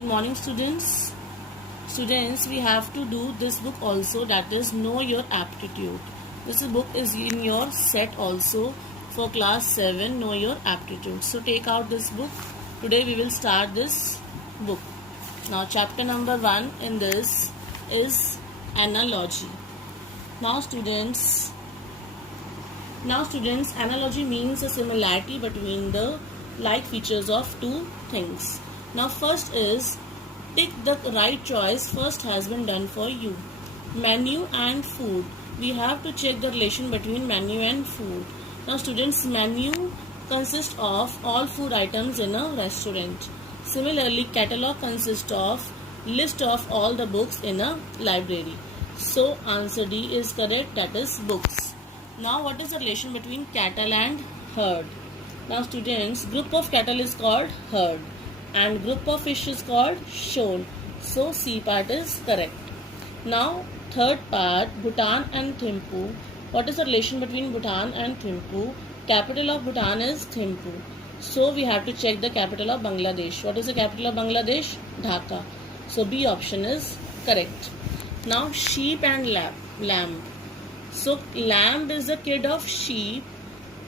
Good morning, students. We have to do this book also, that is Know Your Aptitude. This book is in your set also for class 7, Know Your Aptitude. So take out this book. Today we will start this book. Now chapter number 1 in this is analogy. Now students, analogy means a similarity between the like features of two things. Now first is pick the right choice. First has been done for you. Menu and food. We have to check the relation between menu and food. Now students, menu consists of all food items in a restaurant. Similarly, catalog consists of list of all the books in a library. So answer D is correct, that is books. Now what is the relation between cattle and herd? Now students, group of cattle is called herd and group of fish is called shoal. So C part is correct. Now third part, Bhutan and Thimphu. What is the relation between Bhutan and Thimphu? Capital of Bhutan is Thimphu. So we have to check the capital of Bangladesh. What is the capital of Bangladesh? Dhaka. So B option is correct. Now sheep and lamb. So lamb is the kid of sheep.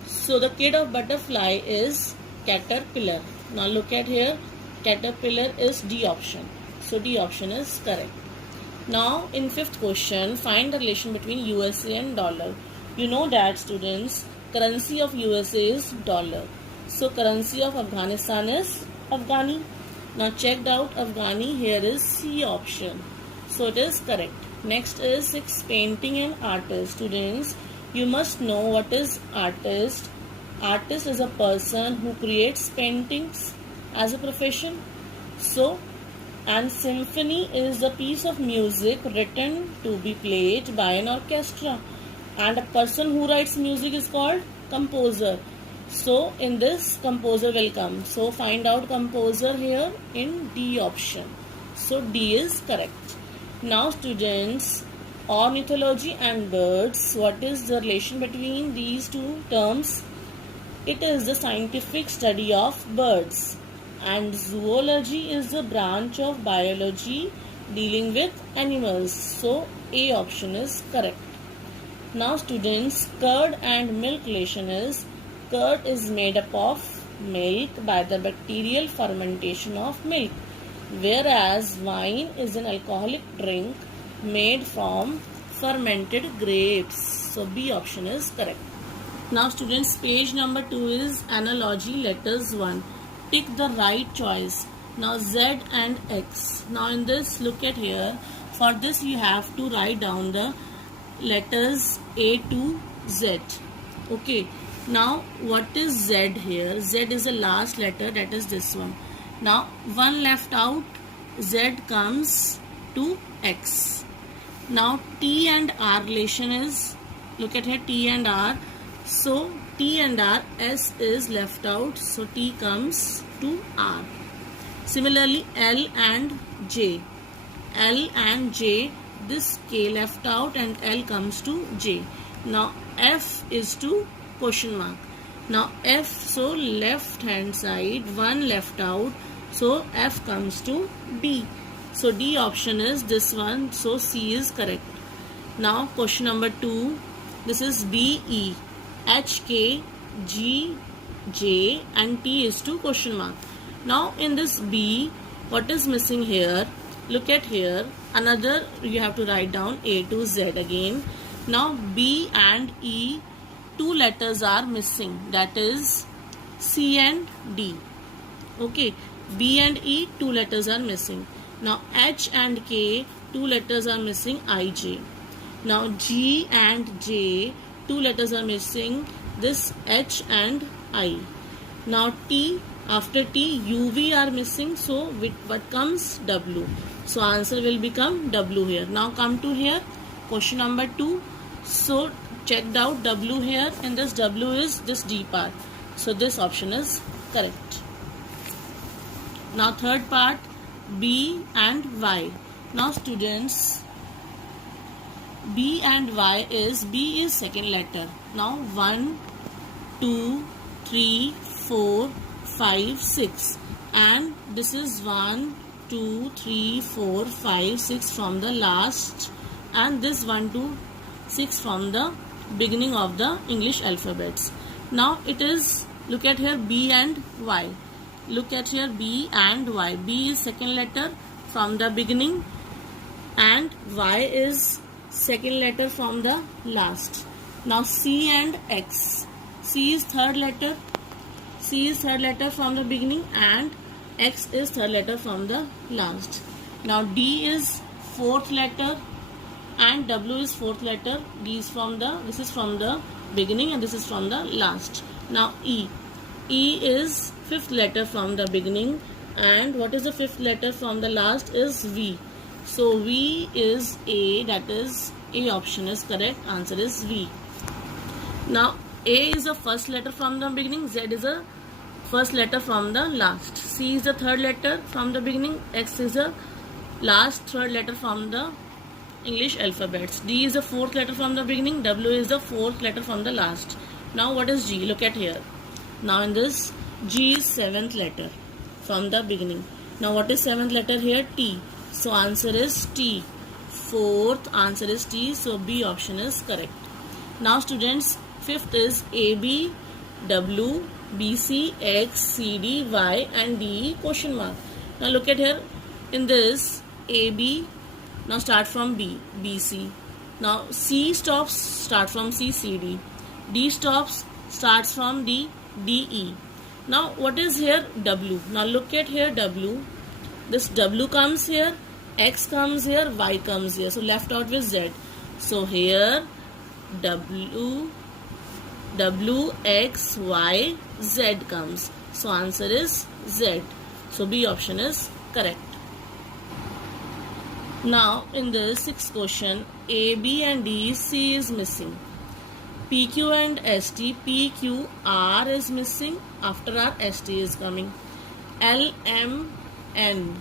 So the kid of butterfly is caterpillar. Now look at here. Caterpillar is D option. So D option is correct. Now in fifth question, find the relation between USA and dollar. You know that students, currency of USA is dollar. So currency of Afghanistan is Afghani. Now checked out Afghani, here is C option. So it is correct. Next is 6, painting and artist. Students, you must know what is artist. Artist is a person who creates paintings as a profession. So, and symphony is a piece of music written to be played by an orchestra. And a person who writes music is called composer. So, in this composer will come. So, find out composer here in D option. So, D is correct. Now students, ornithology and birds. What is the relation between these two terms? It is the scientific study of birds. And zoology is the branch of biology dealing with animals. So A option is correct. Now students, curd and milk relation is, curd is made up of milk by the bacterial fermentation of milk, whereas wine is an alcoholic drink made from fermented grapes. So B option is correct. Now students, page number 2 is analogy, letters 1. Pick the right choice. Now Z and X. Now in this, look at here. For this you have to write down the letters A to Z. Okay. Now what is Z here? Z is the last letter, that is this one. Now one left out, Z comes to X. Now T and R relation is, look at here, T and R. So T and R, S is left out, so T comes to R. Similarly L and J. L and J, this K left out and L comes to J. Now F is to question mark. Now F, so left hand side, one left out, so F comes to D. So D option is this one, so C is correct. Now question number 2, this is B, E. H, K, G, J and T is to question mark. Now in this B, what is missing here? Look at here, another you have to write down A to Z again. Now B and E, two letters are missing, that is C and D. Okay, B and E, two letters are missing. Now H and K, two letters are missing, IJ. Now G and J, two letters are missing, this H and I. Now T, after T, UV are missing, so with what comes? W. So answer will become W here. Now come to here, question number 2. So checked out W here, and this W is this D part. So this option is correct. Now third part, B and Y. Now students, B and Y is, B is second letter. Now 1, 2, 3, 4, 5, 6 and this is 1, 2, 3, 4, 5, 6 from the last, and this 1 to 6 from the beginning of the English alphabets. Now it is, look at here, B and Y. Look at here, B and Y. B is second letter from the beginning and Y is second letter from the last. Now C and X. C is third letter. C is third letter from the beginning and X is third letter from the last. Now D is fourth letter and W is fourth letter. D is this is from the beginning and this is from the last. Now E. E is fifth letter from the beginning and what is the fifth letter from the last is V. So V is A, that is A option is correct. Answer is V. Now A is the first letter from the beginning, Z is the first letter from the last, C is the third letter from the beginning, X is the last third letter from the English alphabets, D is the fourth letter from the beginning, W is the fourth letter from the last. Now what is G? Look at here. Now in this, G is seventh letter from the beginning. Now what is seventh letter here? T. So answer is T. Fourth answer is T. So B option is correct. Now students, fifth is AB, W, BC, X, CD, Y and D question mark. Now look at here. In this AB, now start from B, BC. Now C start from C, CD. D starts from D, DE. Now what is here? W. Now look at here W. This W comes here, X comes here, Y comes here. So left out with Z. So here W, X, Y, Z comes. So answer is Z. So B option is correct. Now in the sixth question, A, B and D, C is missing. PQ and ST, PQ, R is missing. After R, ST is coming. L, M, N,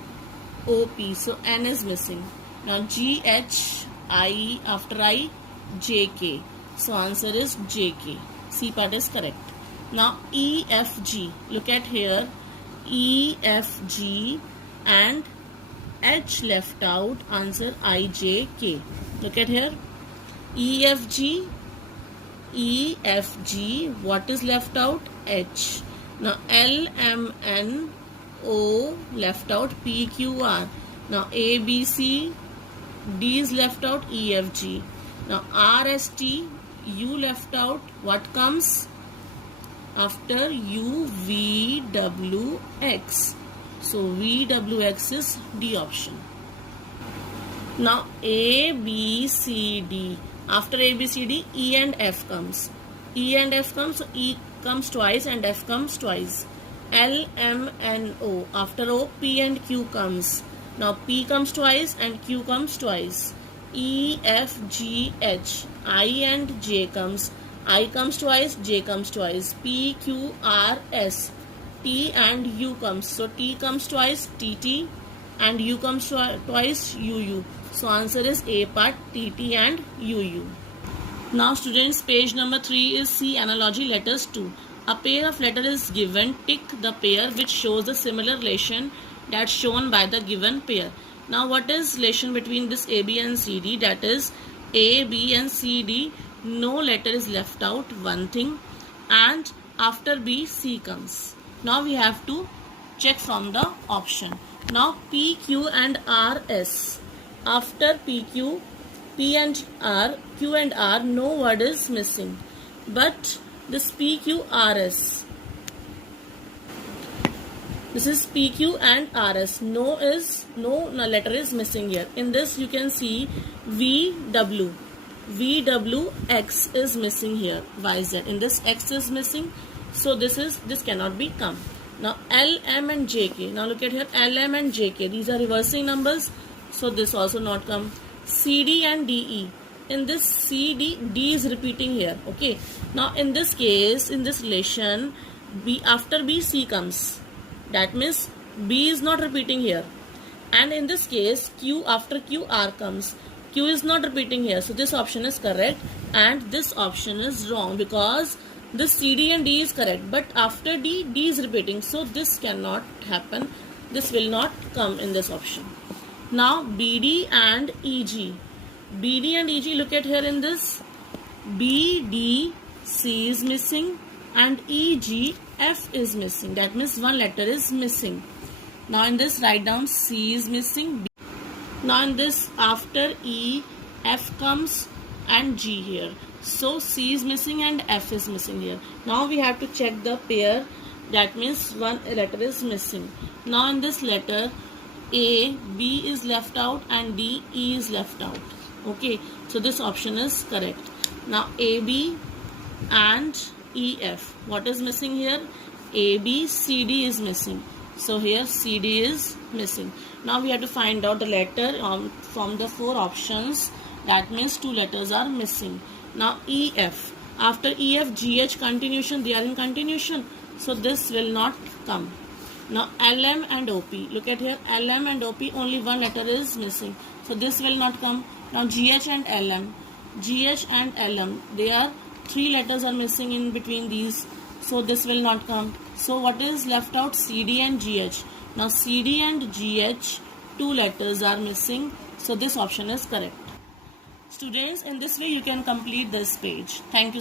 O, P. So N is missing. Now G, H, I, after I, J, K. So answer is J, K. C part is correct. Now E, F, G. Look at here. E, F, G and H left out. Answer I, J, K. Look at here. E, F, G. E, F, G. What is left out? H. Now L, M, N, O left out. P, Q, R. Now A, B, C. D is left out. E, F, G. Now R, S, T. U left out. What comes after U? V, W, X. So V, W, X is D option. Now A, B, C, D. After A, B, C, D, E and F comes. E and F comes. So E comes twice and F comes twice. L, M, N, O. After O, P and Q comes. Now P comes twice and Q comes twice. E, F, G, H. I and J comes. I comes twice, J comes twice. P, Q, R, S. T and U comes. So T comes twice, T, T. And U comes twice, U, U. So answer is A part, T, T and U, U. Now students, page number 3 is C analogy letters 2. A pair of letters is given. Tick the pair which shows the similar relation that's shown by the given pair. Now what is relation between this A, B and C, D? That is A, B and C, D. No letter is left out, one thing. And after B, C comes. Now we have to check from the option. Now P, Q and R, S. After P, Q, P and R, Q and R, no word is missing. But this P, Q, R, S. This is P, Q and R, S. No letter is missing here. In this you can see V, W. V, W, X is missing here. Y, Z. In this X is missing. So this cannot be come. Now L, M and J, K. Now look at here. L, M and J, K. These are reversing numbers. So this also not come. C, D and D, E. In this C, D is repeating here. Okay. Now in this case, in this relation, B after B, C comes. That means B is not repeating here. And in this case, Q after Q, R comes. Q is not repeating here. So this option is correct. And this option is wrong because this C, D and D is correct. But after D, D is repeating. So this cannot happen. This will not come in this option. Now BD and EG. BD and EG, look at here in this. BD, C is missing, and EG, F is missing. That means one letter is missing. Now in this, write down C is missing. Now in this, after E, F comes and G here. So C is missing and F is missing here. Now we have to check the pair. That means one letter is missing. Now in this letter, A, B is left out and D, E is left out. Okay, so this option is correct. Now AB and EF. What is missing here? AB, CD is missing. So here CD is missing. Now we have to find out the letter from the 4 options. That means 2 letters are missing. Now EF. After EF, GH continuation, they are in continuation. So this will not come. Now LM and OP. Look at here. LM and OP, only one letter is missing. So this will not come. Now GH and LM. GH and LM. They are 3 letters are missing in between these. So this will not come. So what is left out? CD and GH. Now CD and GH, 2 letters are missing. So this option is correct. Students, in this way you can complete this page. Thank you.